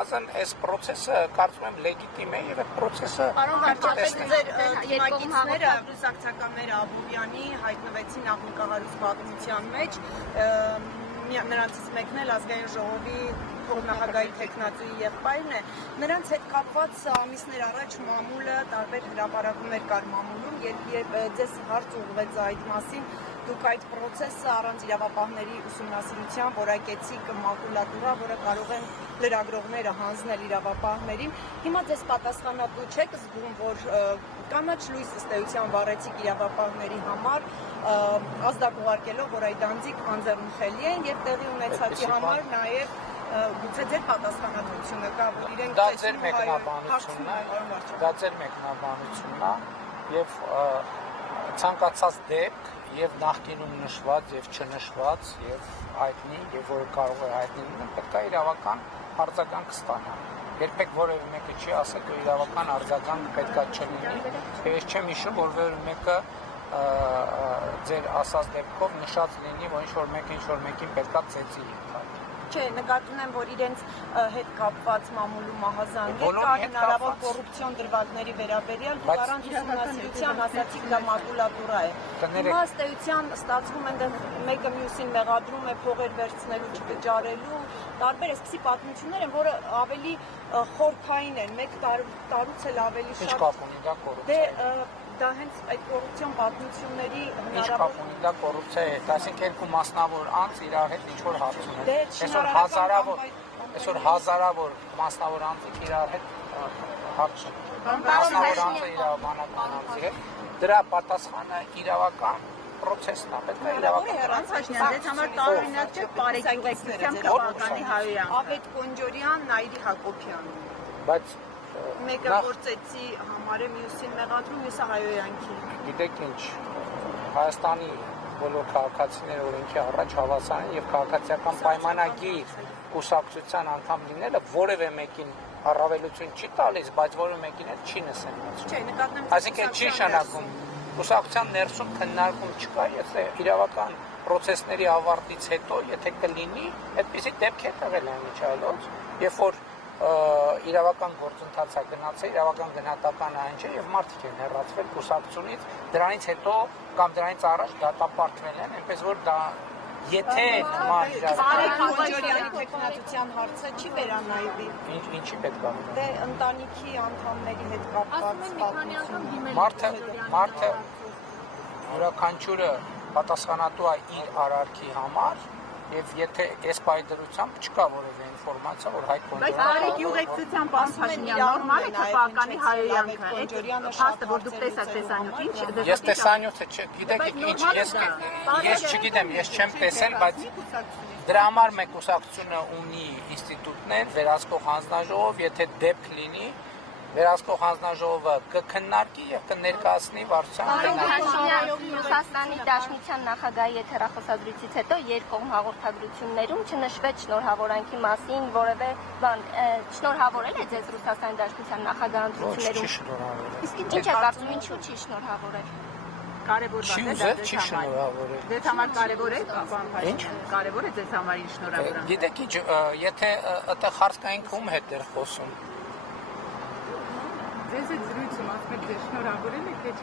Այս process-ը կարծում եմ լեգիտիմ է եւ այդ process-ը երկկողմները ռուսակցականները Աբովյանի հայտնվեցին աղմկահարույց պատմության մեջ նրանցից մեկն էլ ազգային ժողովի փոխնախագահի տեխնացուի եղբայրն է նրանց հետ կապված ամիսներ առաջ մամուլը տարբեր հրապարակումներ կար մամուլում երբ ձեզ հարց ուղղվեց այդ մասին դուք այդ process-ը առանց իրավապահների ուսումնասիրության որակեցիք մակուլատուրա, որը կարող են լրագրողները հանձնել իրավապահներին։ Հիմա ձեզ պատասխանատու չեք զգում, որ կանաչ լույս ըստ էության վառեցիք իրավապահների համար, ազդակ ուղարկելով, որ այդ անձիկ անձեռնխելի են եւ տեղի ունեցածի համար նաեւ գուցե ձեր պատասխանատվությունը կա, որ իրենք դա ձեր մեկնաբանությունն է եւ ցանկացած դեպք եւ նախկինում նշված եւ չնշված եւ հայտնի եւ որը կարող է հայտնի լինել պետք է իրավական արձագանք ստանա երբեք որևէ մեկը չի ասել որ իրավական արձագանք պետք է չլինի եւ ես չեմ հիշում որ որևէ մեկը ձեր ասած դեպքով նշած լինի որ ինչ-որ մեկին պետք է ծեծի ենթարկի Չէ, նկատում եմ, որ իրենց հետ կապված մամուլու մահազանգեր կար հնարավոր կոռուպցիոն դրվագների վերաբերյալ, դուք առանց ուսումնասիրության ասացիք դա մակուլատուրա է։ Հիմա ըստ էության ստացվում է մեկը մյուսին մեղադրում է փողեր վերցնելու, չվճարելու, տարբեր այսպիսի պատմություններ են, որը ավելի խորքային են, մեկ տարուց էլ ավելի շատ։ Ինչ կապ ունի դա կոռուպցիա։ Դա հենց այդ կոռուպցիոն պատմությունների հնարավոր դա կոռուպցիա է, ասենք երկու մասնավոր անձ իրար հետ ինչ-որ հարց ունեն։ Այսօր հազարավոր մասնավոր անձիկ իրար հետ հարց ունեն։ Մասնավոր անձը իրավաբանական անձի հետ դրա պատասխանը իրավական process-ն է, պետք է իրավական Դες համար տարօրինակ չէ բարեկեցությամբ քաղաքանի հայոյան Ավետ Կոնջորյան, Նայիրի Հակոբյան Բայց մեկը գործեցի համար է մյուսին մեղադրում, մյուսը հայոյանքի Գիտեք ինչ, Հայաստանի բոլոր քաղաքացիները օրենքի առաջ հավասար են եւ քաղաքացիական պայմանագիր կուսակցության անդամ լինելը որևէ մեկին առավելություն չի տալիս, բայց որևէ մեկին էլ չի նսենացնում։ Չէ, նկատում եմ Այսինքն չի շանակում կուսակցության ներսում քննարկում չկա, եթե իրավական process-ների ավարտից հետո, եթե կլինի, այդպիսի դեպք է եղել անմիջայլոց, երբ որ իրավական գործընթացը գնացել, իրավական գնահատականը այն չէ եւ մարդիկ են հեռացվել կուսակցությունից, դրանից հետո կամ դրանից առաջ դատապարտվել են, այնպես որ դա եթե նման Կոնջորյանի տեխնացության հարցը չի վերանայվի։ Ինչի պետք է։ Դե ընտանիքի անդամների հետ կապված պատմություն։ Մարդը յուրաքանչյուրը պատասխանատու է իր արարքի համար եւ եթե այս պայդրությամբ չկա որևէ ինֆորմացիա, որ Հայկ Կոնջորյանը Բայց արեք յուղեկցության պարոն Փաշինյան նորմալ է քաղաքանի հայոյանքը։ Այդ փաստը որ դուք տեսաք տեսանյութին, Ես տեսանյութը չգիտեք ինչ ես չգիտեմ, ես չեմ տեսել, բայց դրա համար մեկ կուսակցությունը ունի ինստիտուտներ, վերահսկող հանձնաժողով, եթե դեպք լինի Վերահսկող հանձնաժողովը կքննարկի եւ կներկայացնի վարչության Ռուսաստանի Դաշնության նախագահի հետ հեռախոսազրույցից հետո երկկողմ հաղորդագրություններում չնշվեց շնորհավորանքի մասին որևէ բան շնորհավորել է ձեզ Ռուսաստանի Դաշնության նախագահ ընտրություններում Իսկ ինչ է կարծում ինչու չի շնորհավորել Կարևոր բան է չի շնորհավորել Ձեզ համար կարևոր է պարոն Փաշինյան Կարևոր է ձեզ համար ինչ շնորհավորանք Գիտեք ինչ եթե ըտը խարսկային կողմ հետ էր խոսում Ձեզ այդ զրույցում ասում եք, ձեզ շնորհավորել եք, թե